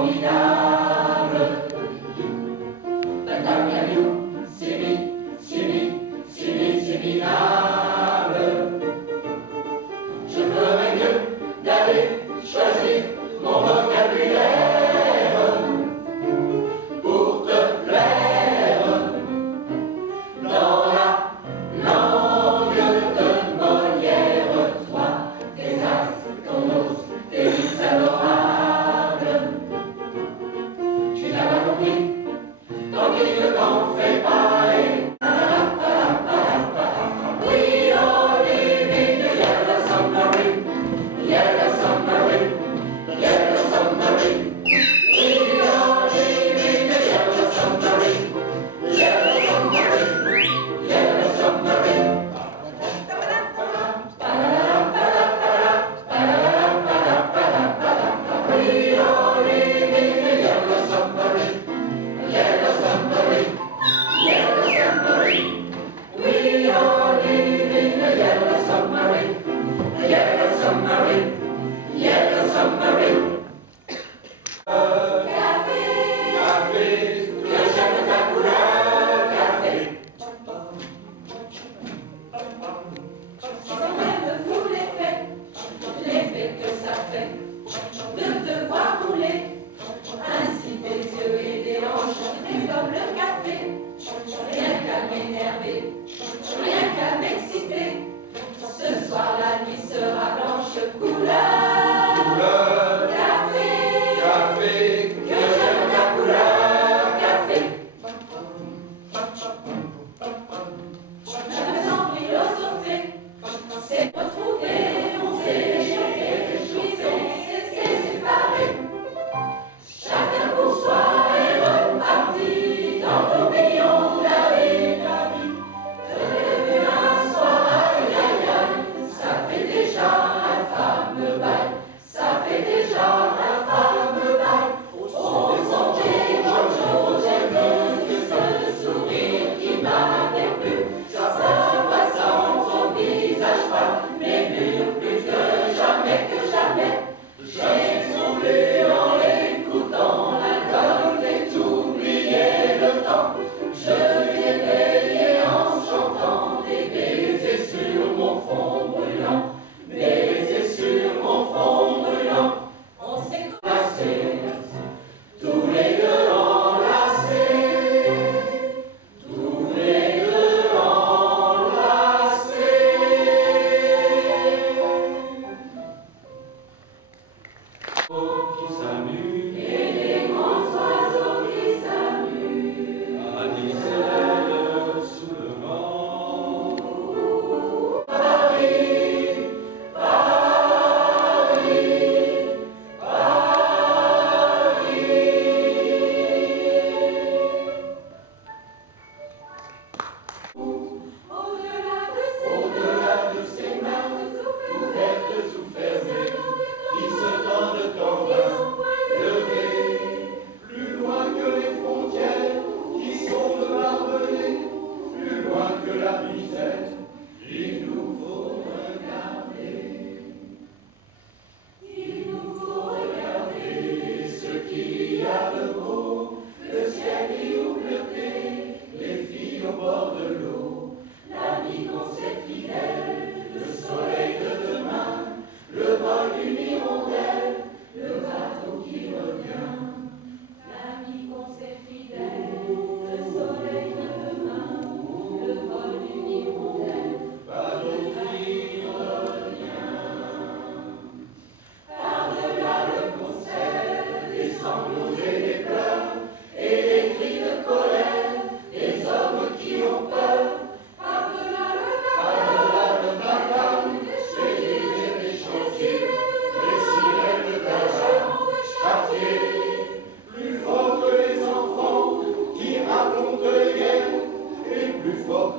formidable. C'est minable. Je ferais mieux d'aller choisir mon vocabulaire pour te plaire dans la langue de Molière. Toi, tes as, ton os, tes vices adorables. Tu n'as pas compris, tant qu'il ne t'en fait pas. Rien qu'à m'exciter, ce soir la nuit sera blanche couleur café, que j'aime la couleur café. Je me sens philosopher, c'est retrouver, on s'est échauffé, jouissons, c'est séparé. Chacun pour soi est reparti dans l'opinion de la vie.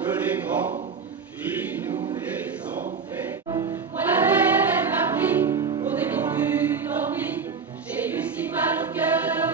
Que les grands qui nous les ont fait. Moi la mer elle m'a pris pour des confus d'ennui. J'ai eu si mal au cœur.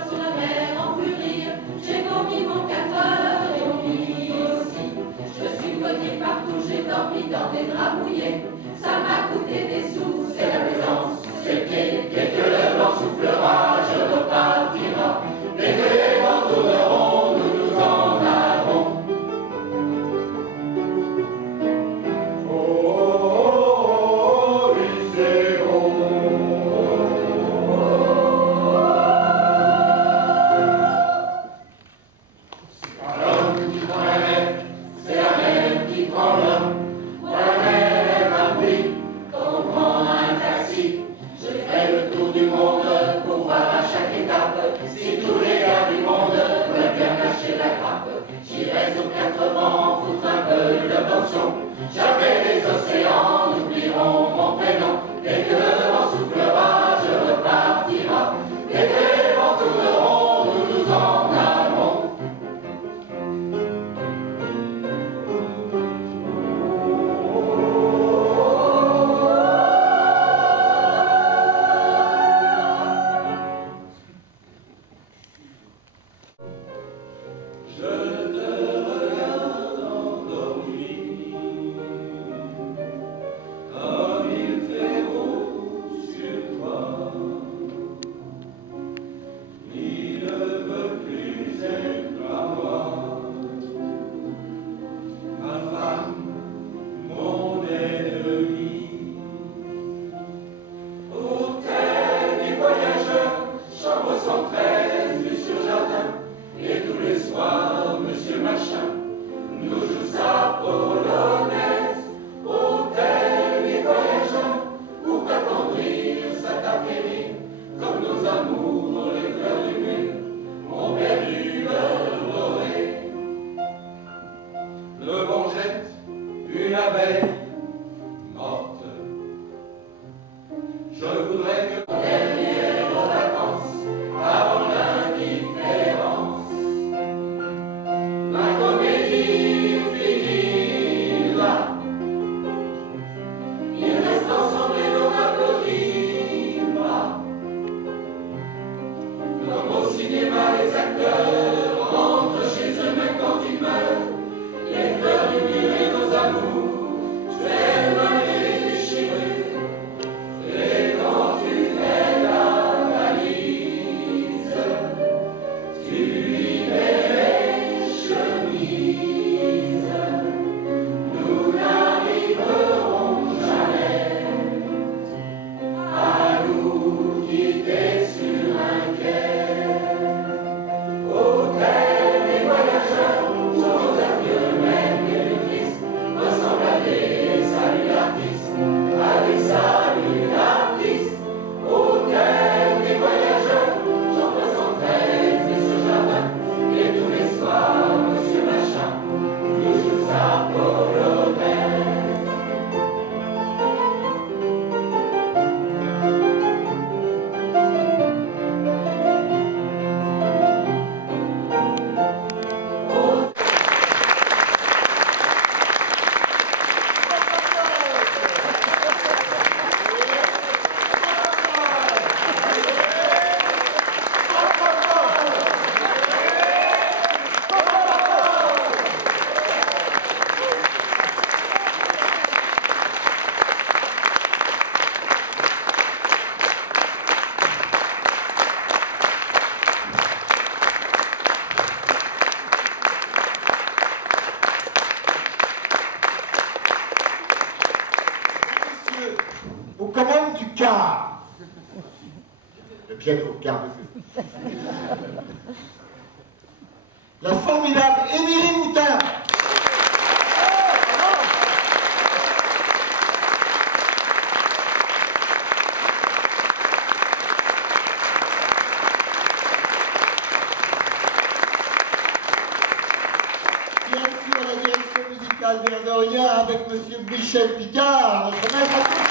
émotion. Jamais les océans n'oublieront mon prénom. Dès que le vent soufflera, je repartira. Dès que les vents tourneront, nous nous en allons. Le vent jette une abeille morte. Je voudrais que mon dernier vos vacances avant l'indifférence. La comédie finit là. Ils restent ensemble et l'on n'applaudit pas. Comme au cinéma, les acteurs rentrent chez eux même quand ils meurent. Les fleurs du mur et nos amours, tu es loin les déchirures. Et quand tu fais la valise, tu y mets les chemises. Nous n'arriverons jamais à nous quitter sur un quai. Hôtel des voyageurs, sur nos adieux même les plus tristes, ressemblent à des saluts d'artistes, à des saluts d'artistes. Hôtel des voyageurs, j'en présente 13 et ce jardin, et tous les soirs, monsieur Machin nous joue sa polonaise. Aux commandes du quart. Le piano, quart de feu. La formidable Émilie Moutin. Bien sûr, la direction musicale des Verdoriens avec monsieur Michel Picard, notre maître à tous.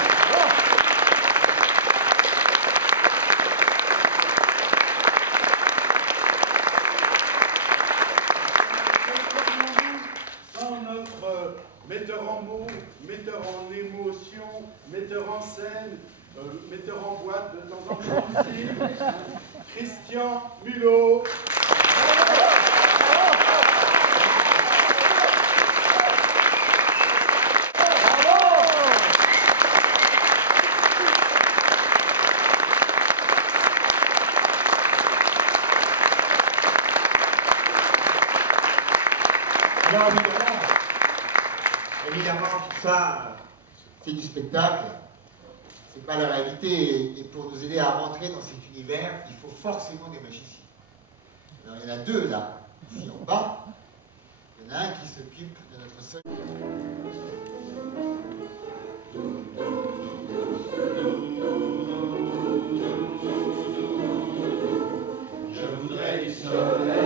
Notre metteur en mots, metteur en émotion, metteur en scène, metteur en boîte de temps en temps aussi, Christian Mulot. Alors évidemment, tout ça, c'est du spectacle, c'est pas la réalité, et pour nous aider à rentrer dans cet univers, il faut forcément des magiciens. Alors il y en a deux là, ici en bas, il y en a un qui s'occupe de notre seul... Je voudrais du soleil.